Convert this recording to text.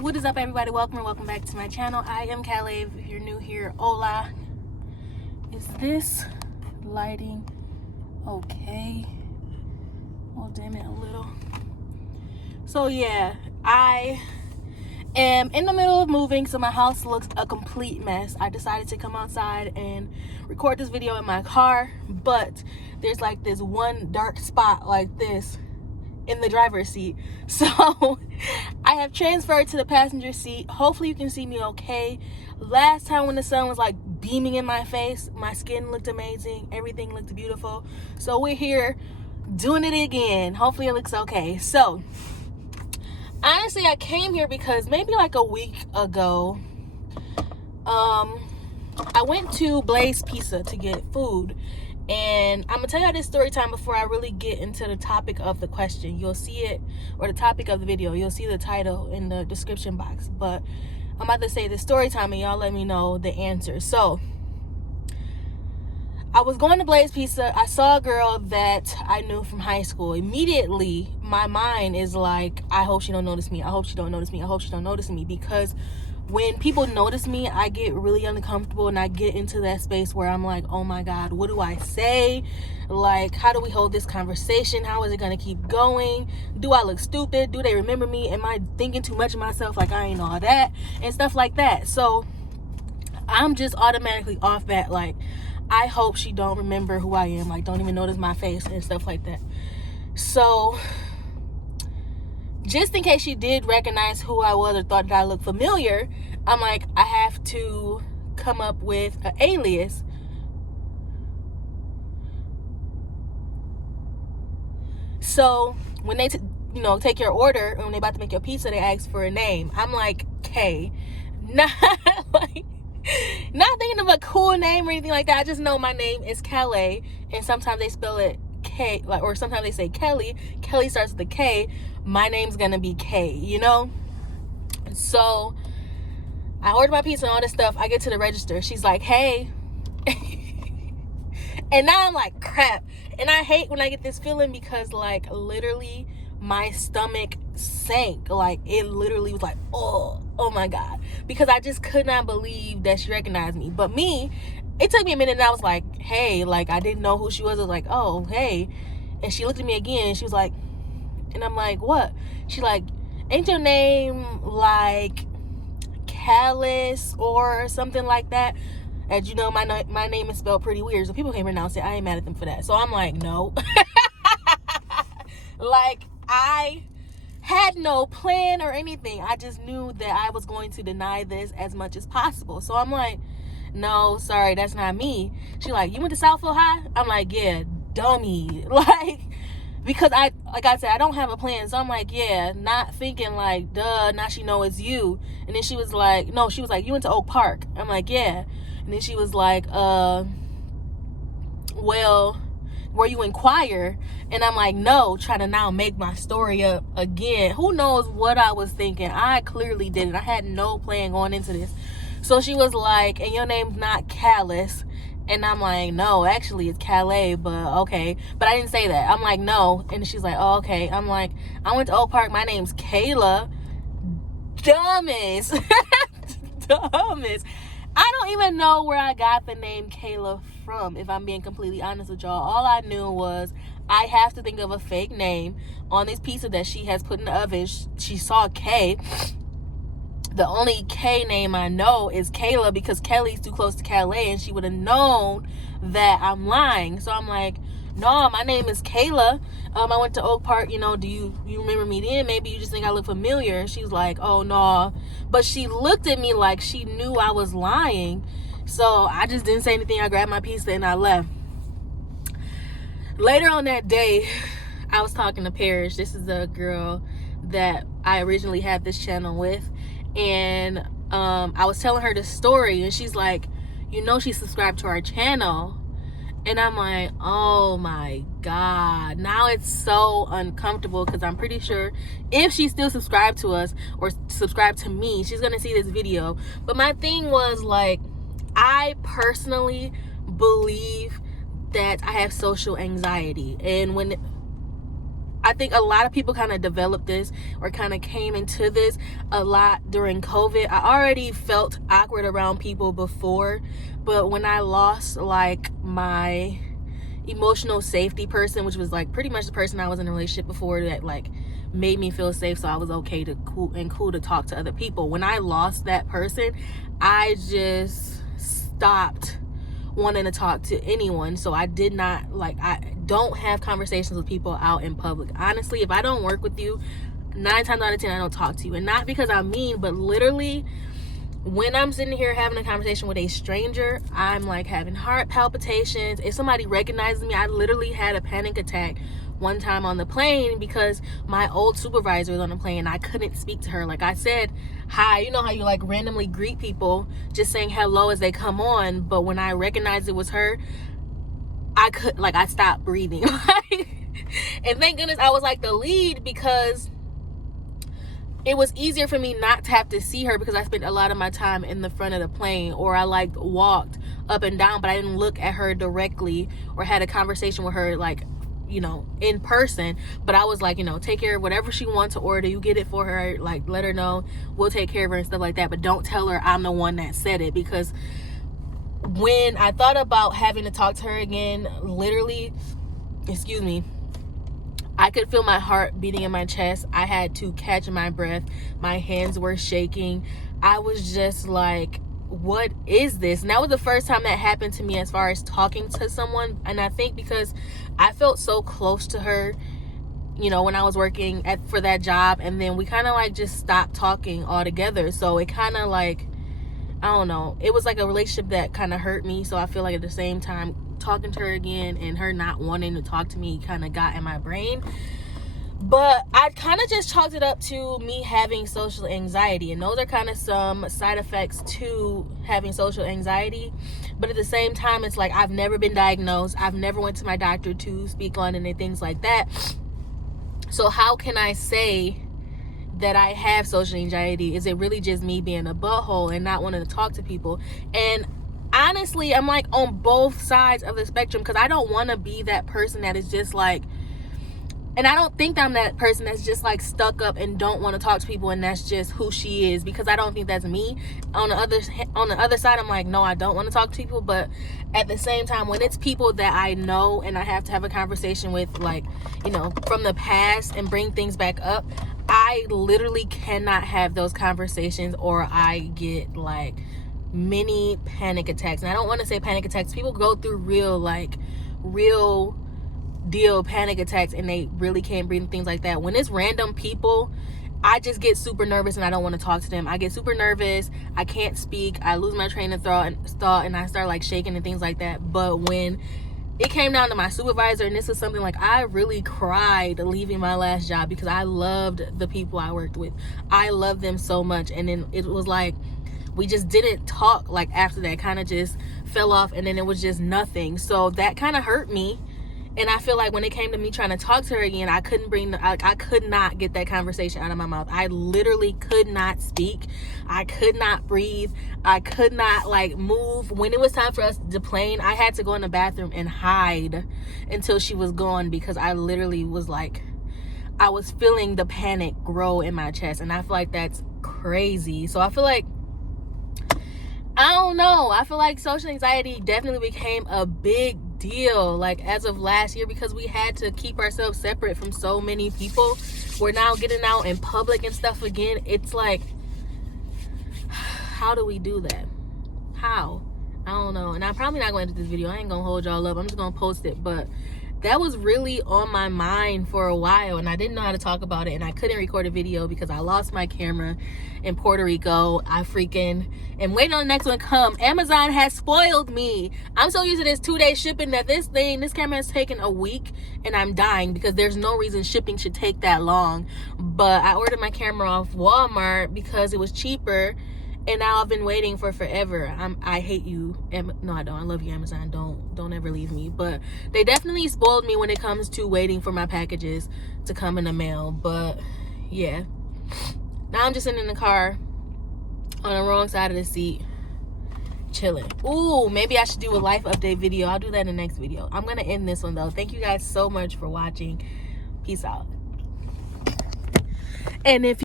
What is up, everybody? Welcome back to my channel. I am Calais. If you're new here, hola. Is this lighting okay? I'll dim it a little. So yeah, I am in the middle of moving, so my house looks a complete mess. I decided to come outside and record this video in my car, but there's like this one dark spot like this in the driver's seat, so I have transferred to the passenger seat. Hopefully you can see me okay. Last time when the sun was like beaming in my face, my skin looked amazing, everything looked beautiful. So we're here doing it again. Hopefully it looks okay. So honestly, I came here because maybe like a week ago I went to Blaze Pizza to get food. And I'm gonna tell y'all this story time before I really get into the topic of the question. You'll see it, or the topic of the video. You'll see the title in the description box. But I'm about to say the story time and y'all let me know the answer. So I was going to Blaze Pizza. I saw a girl that I knew from high school. Immediately, my mind is like, I hope she don't notice me. I hope she don't notice me. I hope she don't notice me. Because when people notice me, I get really uncomfortable and I get into that space where I'm like, oh my God, what do I say? Like, how do we hold this conversation? How is it gonna keep going? Do I look stupid? Do they remember me? Am I thinking too much of myself, like I ain't all that? And stuff like that. So I'm just automatically off that, like, I hope she don't remember who I am, like don't even notice my face and stuff like that. So just in case she did recognize who I was or thought that I looked familiar, I'm like, I have to come up with an alias. So when they take your order, and when they about to make your pizza, they ask for a name. I'm like, K. Not like, not thinking of a cool name or anything like that. I just know my name is Calais, and sometimes they spell it K, like, or sometimes they say Kelly. Kelly starts with a K. My name's gonna be K, you know? So I ordered my pizza and all this stuff. I get to the register. She's like, hey. And now I'm like, crap. And I hate when I get this feeling because, like, literally my stomach sank. Like, it literally was like, oh my God. Because I just could not believe that she recognized me. But me, it took me a minute and I was like, hey, like, I didn't know who she was. I was like, oh, hey. And she looked at me again and she was like, and I'm like, what? She like, ain't your name like Calais or something like that? As you know, my name is spelled pretty weird, so people can't pronounce it. I ain't mad at them for that. So I'm like, no. Like, I had no plan or anything. I just knew that I was going to deny this as much as possible. So I'm like, no, sorry, that's not me. She like, you went to Southfield High? I'm like, yeah, dummy. Like, because like I said, I don't have a plan. So I'm like, yeah, not thinking like, duh, now she know it's you. And then she was like, no, she was like, you went to Oak Park. I'm like, yeah. And then she was like, well, were you in choir? And I'm like, no, trying to now make my story up again. Who knows what I was thinking? I clearly didn't. I had no plan going into this. So she was like, and your name's not Calais. And I'm like, no, actually it's Calais, but okay. But I didn't say that. I'm like, no. And she's like, oh, okay. I'm like, I went to Oak Park. My name's Kayla. Dumbest. Dumbest. I don't even know where I got the name Kayla from, if I'm being completely honest with y'all. All I knew was I have to think of a fake name on this pizza that she has put in the oven. She saw K. The only K name I know is Kayla because Kelly's too close to Calais and she would have known that I'm lying. So I'm like, no, my name is Kayla. I went to Oak Park, do you remember me then? Maybe you just think I look familiar. And she's like, oh, no. But she looked at me like she knew I was lying. So I just didn't say anything. I grabbed my pizza and I left. Later on that day, I was talking to Parrish. This is a girl that I originally had this channel with. And I was telling her this story and she's like, she subscribed to our channel. And I'm like, oh my God. Now it's so uncomfortable because I'm pretty sure if she still subscribed to us or subscribed to me, she's going to see this video. But my thing was like, I personally believe that I have social anxiety. And when I think a lot of people kind of developed this or kind of came into this a lot during COVID. I already felt awkward around people before, but when I lost like my emotional safety person, which was like pretty much the person I was in a relationship before that like made me feel safe, so I was okay to cool to talk to other people. When I lost that person, I just stopped wanting to talk to anyone. So I did not, like, I don't have conversations with people out in public. Honestly, if I don't work with you, 9 times out of 10 I don't talk to you. And not because I'm mean, but literally when I'm sitting here having a conversation with a stranger, I'm like having heart palpitations. If somebody recognizes me, I literally had a panic attack one time on the plane because my old supervisor was on the plane and I couldn't speak to her. Like I said hi, you know how you like randomly greet people just saying hello as they come on, but when I recognized it was her, I stopped breathing. And thank goodness I was like the lead, because it was easier for me not to have to see her because I spent a lot of my time in the front of the plane, or I like walked up and down, but I didn't look at her directly or had a conversation with her like, you know, in person. But I was like, you know, take care of whatever she wants to order, you get it for her, like let her know, we'll take care of her and stuff like that. But don't tell her I'm the one that said it, because when I thought about having to talk to her again, literally, I could feel my heart beating in my chest. I had to catch my breath. My hands were shaking. I was just like, what is this? And that was the first time that happened to me as far as talking to someone. And I think because I felt so close to her, you know, when I was working for that job, and then we kind of like just stopped talking altogether. So it kind of like, I don't know, it was like a relationship that kind of hurt me. So I feel like at the same time, talking to her again and her not wanting to talk to me kind of got in my brain. But I kind of just chalked it up to me having social anxiety, and those are kind of some side effects to having social anxiety. But at the same time, it's like I've never been diagnosed, I've never went to my doctor to speak on it and things like that. So how can I say that I have social anxiety? Is it really just me being a butthole and not wanting to talk to people? And honestly, I'm like on both sides of the spectrum, because I don't want to be that person that is just like, and I don't think I'm that person that's just like stuck up and don't want to talk to people and that's just who she is, because I don't think that's me. On the other side, I'm like, no, I don't want to talk to people. But at the same time, when it's people that I know and I have to have a conversation with, like, you know, from the past and bring things back up, I literally cannot have those conversations, or I get like mini panic attacks. And I don't want to say panic attacks. People go through real deal panic attacks and they really can't breathe and things like that. When it's random people, I just get super nervous and I don't want to talk to them. I get super nervous, I can't speak, I lose my train of thought, and I start like shaking and things like that. But when it came down to my supervisor, and this was something like, I really cried leaving my last job because I loved the people I worked with. I loved them so much. And then it was like, we just didn't talk like after that, kind of just fell off, and then it was just nothing. So that kind of hurt me. And I feel like when it came to me trying to talk to her again, I could not get that conversation out of my mouth. I literally could not speak. I could not breathe. I could not like move. When it was time for us to plane, I had to go in the bathroom and hide until she was gone, because I literally was like, I was feeling the panic grow in my chest. And I feel like that's crazy. So I feel like, I don't know, I feel like social anxiety definitely became a big deal like as of last year, because we had to keep ourselves separate from so many people. We're now getting out in public and stuff again. It's like, how do we do that? How? I don't know. And I'm probably not going to do this video. I ain't gonna hold y'all up. I'm just gonna post it. But that was really on my mind for a while, and I didn't know how to talk about it, and I couldn't record a video because I lost my camera in Puerto Rico. I freaking am waiting on the next one to come. Amazon has spoiled me. I'm so used to this 2-day shipping that this camera has taken a week, and I'm dying because there's no reason shipping should take that long. But I ordered my camera off Walmart because it was cheaper, and now I've been waiting for forever. I hate you. No, I don't. I love you, Amazon. Don't ever leave me. But they definitely spoiled me when it comes to waiting for my packages to come in the mail. But yeah, now I'm just sitting in the car on the wrong side of the seat, chilling. Ooh, maybe I should do a life update video. I'll do that in the next video. I'm gonna end this one though. Thank you guys so much for watching. Peace out. And if